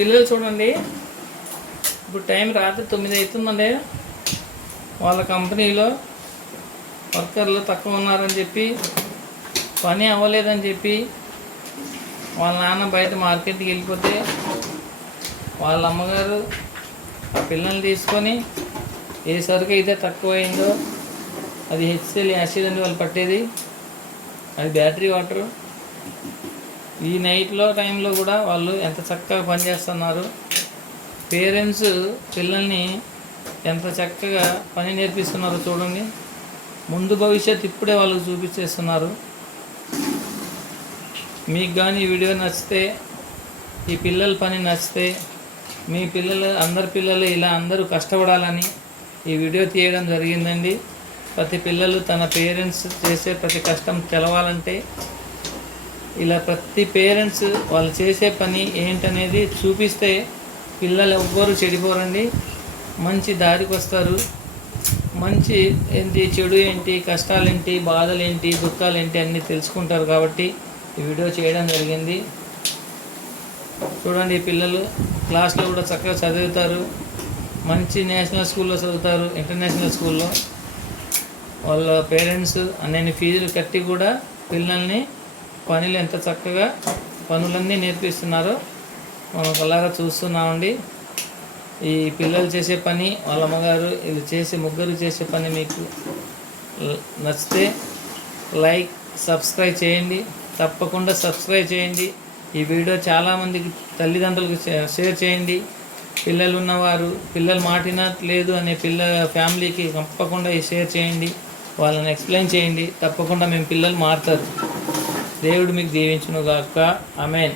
పిల్లలు చూడండి, ఇప్పుడు టైం రాత్రి 9 అవుతుందండి. వాళ్ళ కంపెనీలో వర్కర్లు తక్కువ ఉన్నారని చెప్పి, పని అవ్వలేదని చెప్పి వాళ్ళ నాన్న బయట మార్కెట్కి వెళ్ళిపోతే వాళ్ళ అమ్మగారు ఆ పిల్లల్ని తీసుకొని ఏ సరుకు అయితే తక్కువైందో, అది హెచ్సిఎల్ యాసిడ్ అని వాళ్ళు పట్టేది, అది బ్యాటరీ వాటరు. ఈ నైట్లో టైంలో కూడా వాళ్ళు ఎంత చక్కగా పనిచేస్తున్నారు. పేరెంట్స్ పిల్లల్ని ఎంత చక్కగా పని నేర్పిస్తున్నారో చూడండి. ముందు భవిష్యత్తు ఇప్పుడే వాళ్ళకు చూపించేస్తున్నారు. మీకు కానీ ఈ వీడియో నచ్చితే, ఈ పిల్లల పని నచ్చితే, మీ పిల్లలు అందరి పిల్లలు ఇలా అందరూ కష్టపడాలని ఈ వీడియో తీయడం జరిగిందండి. ప్రతి పిల్లలు తన పేరెంట్స్ చేసే ప్రతి కష్టం తెలవాలంటే ఇలా ప్రతి పేరెంట్స్ వాళ్ళు చేసే పని ఏంటనేది చూపిస్తే పిల్లలు ఎవ్వరూ చెడిపోరండి, మంచి దారికి వస్తారు. మంచి ఏంటి, చెడు ఏంటి, కష్టాలేంటి, బాధలేంటి, దుఃఖాలేంటి అన్నీ తెలుసుకుంటారు. కాబట్టి ఈ వీడియో చేయడం జరిగింది. చూడండి, పిల్లలు క్లాస్లో కూడా చక్కగా చదువుతారు. మంచి నేషనల్ స్కూల్లో చదువుతారు, ఇంటర్నేషనల్ స్కూల్లో. వాళ్ళ పేరెంట్స్ అన్ని ఫీజులు కట్టి కూడా పిల్లల్ని పనులు ఎంత చక్కగా పనులన్నీ నేర్పిస్తున్నారో మనం కళ్ళారా చూస్తున్నామండి. ఈ పిల్లలు చేసే పని, వాళ్ళ అమ్మగారు వీళ్ళు చేసే ముగ్గురు చేసే పని మీకు నచ్చితే లైక్, సబ్స్క్రైబ్ చేయండి. తప్పకుండా సబ్స్క్రైబ్ చేయండి. ఈ వీడియో చాలామందికి తల్లిదండ్రులకు షేర్ చేయండి. పిల్లలు ఉన్నవారు, పిల్లలు మాటినట్లేదు అనే ఫ్యామిలీకి తప్పకుండా షేర్ చేయండి. వాళ్ళని ఎక్స్ప్లెయిన్ చేయండి. తప్పకుండా మేము పిల్లలు మారుతారు. దేవుడు మీకు దీవించును గాక. ఆమేన్.